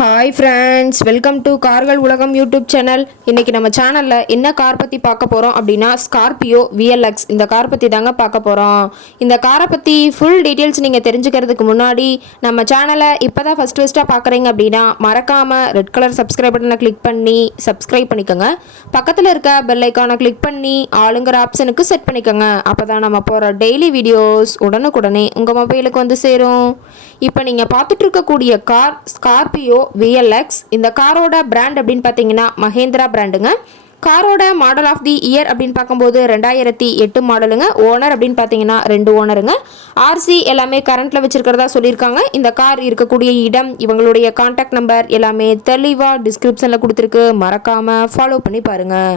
Hi friends, welcome to கார்கள் உலகம் YouTube channel. இன்றைக்கி நம்ம சேனலில் என்ன கார் பற்றி பார்க்க போகிறோம் அப்படின்னா ஸ்கார்பியோ VLX இந்த கார் பற்றி தாங்க பார்க்க போகிறோம். இந்த காரை பற்றி ஃபுல் டீட்டெயில்ஸ் நீங்கள் தெரிஞ்சுக்கிறதுக்கு முன்னாடி நம்ம சேனலை இப்போ தான் ஃபஸ்ட்டாக பார்க்குறீங்க அப்படின்னா மறக்காமல் ரெட் கலர் சப்ஸ்கிரைப் பட்டனை கிளிக் பண்ணி சப்ஸ்கிரைப் பண்ணிக்கோங்க. பக்கத்தில் இருக்க பெல் ஐக்கானை கிளிக் பண்ணி ஆளுங்கிற ஆப்ஷனுக்கு செட் பண்ணிக்கோங்க. அப்போ தான் நம்ம போகிற டெய்லி வீடியோஸ் உடனுக்குடனே உங்கள் மொபைலுக்கு வந்து சேரும். இப்போ நீங்கள் பார்த்துட்டு இருக்கக்கூடிய கார் ஸ்கார்பியோ VLX. இந்த காரோட பிராண்ட் அப்படின்னு பார்த்தீங்கன்னா மஹேந்திரா பிராண்டுங்க. காரோட மாடல் ஆஃப் தி இயர் அப்படின்னு பார்க்கும்போது 2008 மாடலுங்க. ஓனர் அப்படின்னு பார்த்தீங்கன்னா 2 ஓனருங்க. RC எல்லாமே கரண்ட்டில் வச்சுருக்கிறதா சொல்லியிருக்காங்க. இந்த கார் இருக்கக்கூடிய இடம், இவங்களுடைய கான்டாக்ட் நம்பர் எல்லாமே தெளிவாக டிஸ்கிரிப்ஷனில் கொடுத்துருக்கு. மறக்காமல் ஃபாலோ பண்ணி பாருங்கள்.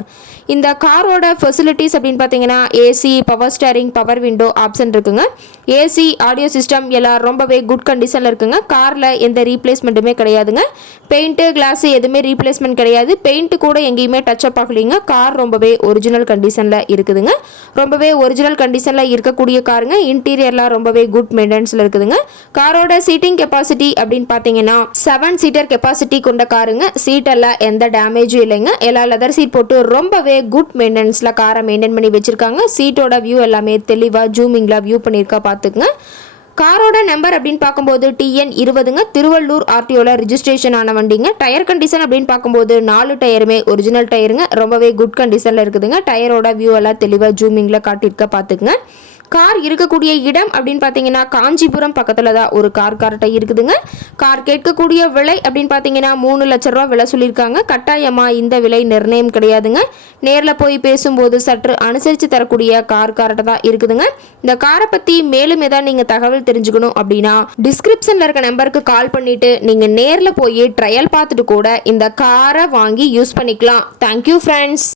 இந்த காரோட ஃபெசிலிட்டிஸ் அப்படின்னு பார்த்தீங்கன்னா AC, power steering, power window option இருக்குங்க. AC ஆடியோ சிஸ்டம் எல்லாம் ரொம்பவே குட் கண்டிஷனில் இருக்குங்க. காரில் எந்த ரீப்ளேஸ்மெண்ட்டுமே கிடையாதுங்க. பெயிண்ட்டு, கிளாஸு எதுவுமே ரீப்ளேஸ்மெண்ட் கிடையாது. பெயிண்ட்டு கூட எங்கேயுமே டச்சப் ஆகலைங்க. கார் ரொம்பவே ஒரிஜினல் கண்டிஷனில் இருக்குதுங்க. ரொம்பவே ஒரிஜினல் கண்டிஷனில் இருக்கக்கூடிய காருங்க. இன்டீரியர்லாம் ரொம்பவே குட் மெயின்டெனன்ஸில் இருக்குதுங்க. காரோட சீட்டிங் கெப்பாசிட்டி அப்படின்னு பார்த்தீங்கன்னா 7 சீட்டர் கெப்பாசிட்டி கொண்ட காருங்க. சீட்டெல்லாம் எந்த டேமேஜும் இல்லைங்க. எல்லா லெதர் சீட் போட்டு ரொம்பவே குட் மெயின்டெனன்ஸில் காரை மெயின்டைன் பண்ணி வச்சுருக்காங்க. சீட்டோட வியூ எல்லாமே தெளிவாக ஜூமிங்கில் வியூ பண்ணியிருக்கா பார்த்துக்குங்க. காரோட நம்பர் அப்படின்னு பார்க்கும்போது TN 20ங்க. திருவள்ளூர் RTOவில் ரிஜிஸ்ட்ரேஷன் ஆன வண்டிங்க. டயர் கண்டிஷன் அப்படின்னு பார்க்கும்போது 4 டயருமே ஒரிஜினல் டயருங்க. ரொம்பவே குட் கண்டிஷனில் இருக்குதுங்க. டயரோட வியூ எல்லாம் தெளிவாக ஜூமிங்கில் காட்டியிருக்க பார்த்துக்குங்க. கார் இருக்கக்கூடிய இடம் அப்படின்னு பார்த்தீங்கன்னா காஞ்சிபுரம் பக்கத்தில் தான் ஒரு கார்ட்டை இருக்குதுங்க. கார் கேட்கக்கூடிய விலை அப்படின்னு பார்த்தீங்கன்னா 3 லட்ச ரூபா விலை சொல்லியிருக்காங்க. கட்டாயமாக இந்த விலை நிர்ணயம் கிடையாதுங்க. நேரில் போய் பேசும்போது சற்று அனுசரித்து தரக்கூடிய கார்ட்டை தான் இருக்குதுங்க. இந்த காரை பற்றி மேலும் ஏதாவது நீங்கள் தகவல் தெரிஞ்சுக்கணும் அப்படின்னா டிஸ்கிரிப்ஷனில் இருக்க நம்பருக்கு கால் பண்ணிவிட்டு நீங்கள் நேரில் போய் ட்ரையல் பார்த்துட்டு கூட இந்த காரை வாங்கி யூஸ் பண்ணிக்கலாம். Thank you friends.